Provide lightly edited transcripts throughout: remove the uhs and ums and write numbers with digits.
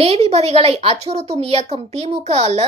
நீதிபதிகளை அச்சுறுத்தும் இயக்கம் திமுக அல்ல,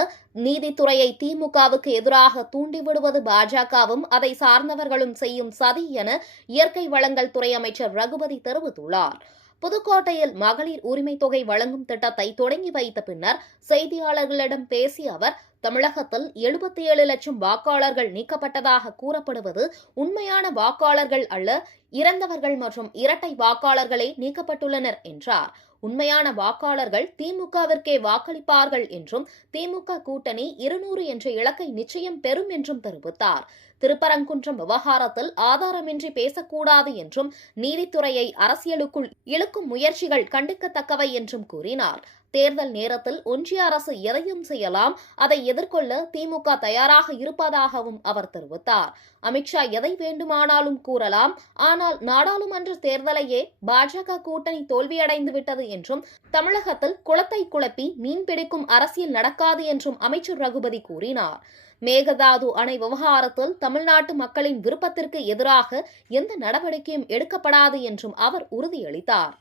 நீதித்துறையை திமுகவுக்கு எதிராக தூண்டிவிடுவது பாஜகவும் அதை சார்ந்தவர்களும் செய்யும் சதி என இயற்கை வளங்கள் துறை அமைச்சர் ரகுபதி தெரிவித்துள்ளார். புதுக்கோட்டையில் மகளிர் உரிமை தொகை வழங்கும் திட்டத்தை தொடங்கி வைத்த பின்னர் செய்தியாளர்களிடம் பேசிய அவர், தமிழகத்தில் 77 லட்சம் வாக்காளர்கள் நீக்கப்பட்டதாக கூறப்படுவது உண்மையான வாக்காளர்கள் அல்ல, இறந்தவர்கள் மற்றும் இரட்டை வாக்காளர்களே நீக்கப்பட்டுள்ளனர் என்றார். உண்மையான வாக்காளர்கள் திமுகவிற்கே வாக்களிப்பார்கள் என்றும் திமுக கூட்டணி 200 என்ற இலக்கை நிச்சயம் பெறும் என்றும் தெரிவித்தார். திருப்பரங்குன்றம் விவகாரத்தில் ஆதாரமின்றி பேசக்கூடாது என்றும் நீதித்துறையை அரசியலுக்குள் இழுக்கும் முயற்சிகள் கண்டிக்கத்தக்கவை என்றும் கூறினார். தேர்தல் நேரத்தில் ஒன்றிய அரசு எதையும் செய்யலாம், அதை எதிர்கொள்ள திமுக தயாராக இருப்பதாகவும் அவர் தெரிவித்தார். அமித்ஷா எதை வேண்டுமானாலும் கூறலாம், ஆனால் நாடாளுமன்ற தேர்தலையே பாஜக கூட்டணி தோல்வியடைந்து விட்டது என்றும் தமிழகத்தில் குளத்தை குழப்பி மீன்பிடிக்கும் அரசியல் நடக்காது என்றும் அமைச்சர் ரகுபதி கூறினார். மேகதாது அணை விவகாரத்தில் தமிழ்நாட்டு மக்களின் விருப்பத்திற்கு எதிராக எந்த நடவடிக்கையும் எடுக்கப்படாது என்றும் அவர் உறுதியளித்தார்.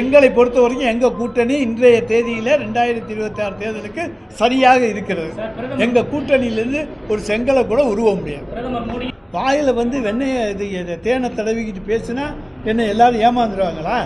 எங்களை பொறுத்தவரைக்கும் எங்க கூட்டணி இன்றைய தேதியில 2026 தேர்தலுக்கு சரியாக இருக்கிறது. எங்க கூட்டணியிலிருந்து ஒரு செங்கலை கூட உருவ முடியாது. வாயில வெண்ணெய தேனை தடவிக்கிட்டு பேசினா என்ன எல்லாரும் ஏமாந்துருவாங்களா?